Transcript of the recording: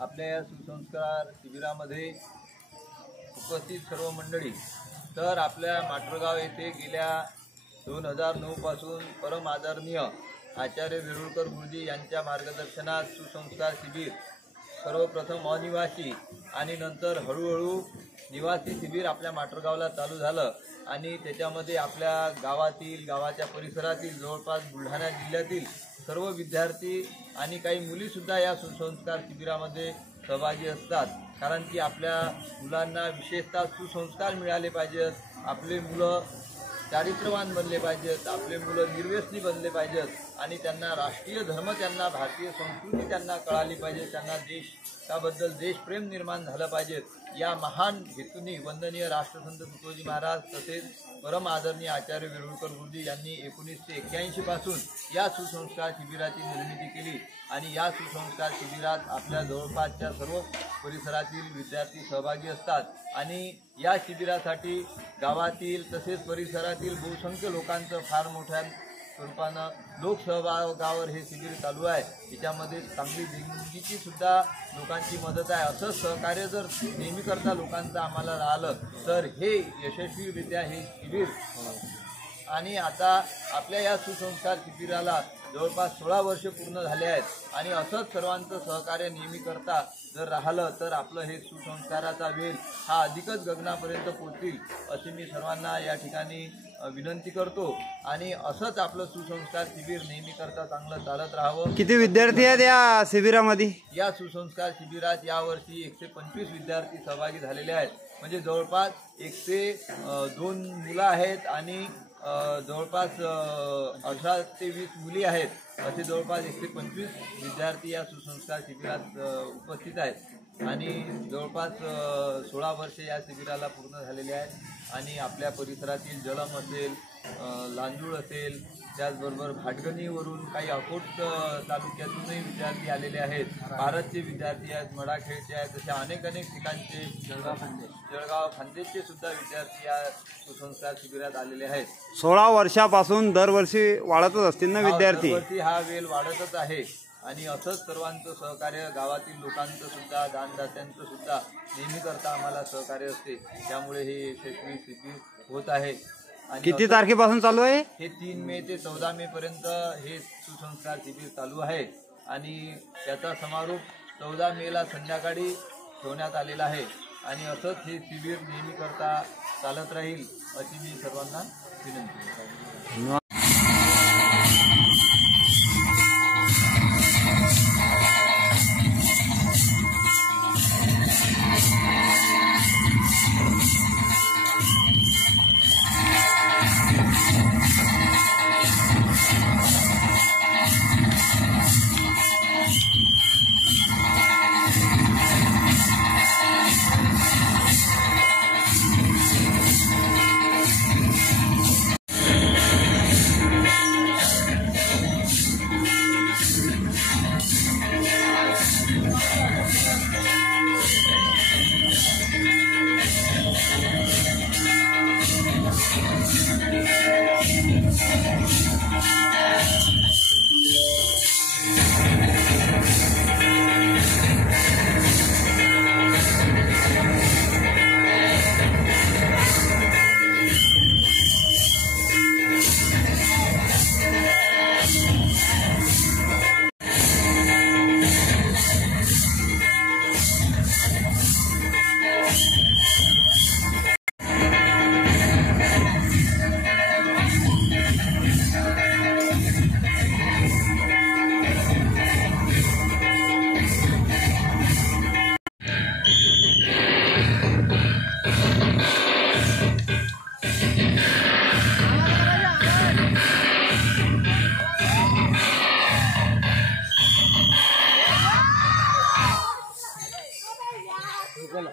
आपल्या या सुसंस्कार शिबिरामध्ये उपस्थित सर्व मंडळी, तर आपल्या माटरगाव येथे गेल्या 2009 पासून परम आदरणीय आचार्य वेरुळकर गुरुजी यांच्या मार्गदर्शनात सुसंस्कार शिबिर सर्वप्रथम अनिवासी आणि नंतर हळूहळू निवासी शिबिर आपल्या माटरगावला चालू झालं आणि त्याच्यामध्ये आपल्या गावाच्या परिसरातील जवळपास बुलढाणा जिल्ह्यातील सर्व विद्यार्थी आणि काही मुलीसुद्धा या सुसंस्कार शिबिरामध्ये सहभागी असतात। कारण की आपल्या मुलांना विशेषतः सुसंस्कार मिळाले पाहिजेत, आपले मुलं चारित्र्यवान बनले पाहिजेत, आपले मुलं निर्व्यसनी बनले पाहिजेत आणि त्यांना राष्ट्रीय धर्म, त्यांना भारतीय संस्कृती त्यांना कळाली पाहिजे, त्यांना देशाबद्दल देशप्रेम निर्माण झालं पाहिजे। या महान हेतूने वंदनीय राष्ट्रसंत तुकोजी महाराज तसेच परम आदरणीय आचार्य वेरुळकर गुरुजी यांनी 1981 पासून या सुसंस्कार शिबिराची निर्मिती केली आणि या सुसंस्कार शिबिरात आपल्या जवळपासच्या सर्व परिसरातील विद्यार्थी सहभागी असतात आणि या शिबिरासाठी गावातील तसेच परिसरातील बहुसंख्य लोकांचं फार मोठ्या स्वरूपानं लोकसहभागावर हे शिबिर चालू आहे। याच्यामध्ये चांगली देणगीची सुद्धा लोकांची मदत आहे। असं सहकार्य जर नेहमी करता लोकांचं आम्हाला राहिलं तर हे यशस्वीरित्या हे शिबिर आणि आता आपल्या या सुसंस्कार शिबिराला जवळपास 16 वर्ष पूर्ण झाले आहेत आणि असंच सर्वांचं सहकार्य नेहमी करता जर राहिलं तर आपलं हे सुसंस्काराचा वेल हा अधिकच गगनापर्यंत पोहोचतील अशी मी सर्वांना या ठिकाणी विनंती करतो आणि असंच आपलं सुसंस्कार शिबिर नेहमी करता चांगलं चालत राहावं। किती विद्यार्थी आहेत या शिबिरामध्ये? या सुसंस्कार शिबिरात यावर्षी 125 विद्यार्थी सहभागी झालेले आहेत, म्हणजे जवळपास 102 मुलं आहेत आणि जवळपास 18 ते 20 मुली आहेत, असे जवळपास 125 विद्यार्थी या सुसंस्कार शिबिरात उपस्थित आहेत आणि जवळपास 16 वर्षे या शिबिराला पूर्ण झालेले आहेत आणि आपल्या परिसरातील जलम असेल, लांजूळ असेल, त्याचबरोबर भाटगणीवरून काही अकोट तालुक्यातूनही विद्यार्थी आलेले आहेत, भारतचे विद्यार्थी आहेत, मडाखेडचे आहेत, अशा अनेक ठिकाणचे जळगाव खान्देशचे सुद्धा विद्यार्थी या सुसंस्कार शिबिरात आलेले आहेत। 16 वर्षापासून दरवर्षी वाढतच असतील ना विद्यार्थी? दरवर्षी हा वेल वाढतच आहे आणि असंच सर्वांचं सहकार्य गावातील लोकांचं सुद्धा दानदात्यांचं सुद्धा नेहमी करता आम्हाला सहकार्य असते, त्यामुळे हे यशस्वी शिबिर होत आहे। किती तारखेपासून चालू आहे? हे 3 मे ते 14 मे पर्यंत हे सुसंस्कार शिबिर चालू आहे आणि त्याचा समारोप 14 मेला संध्याकाळी ठेवण्यात आलेला आहे आणि असंच हे शिबिर नेहमी करता चालत राहील अशी मी सर्वांना विनंती करतो। बोला।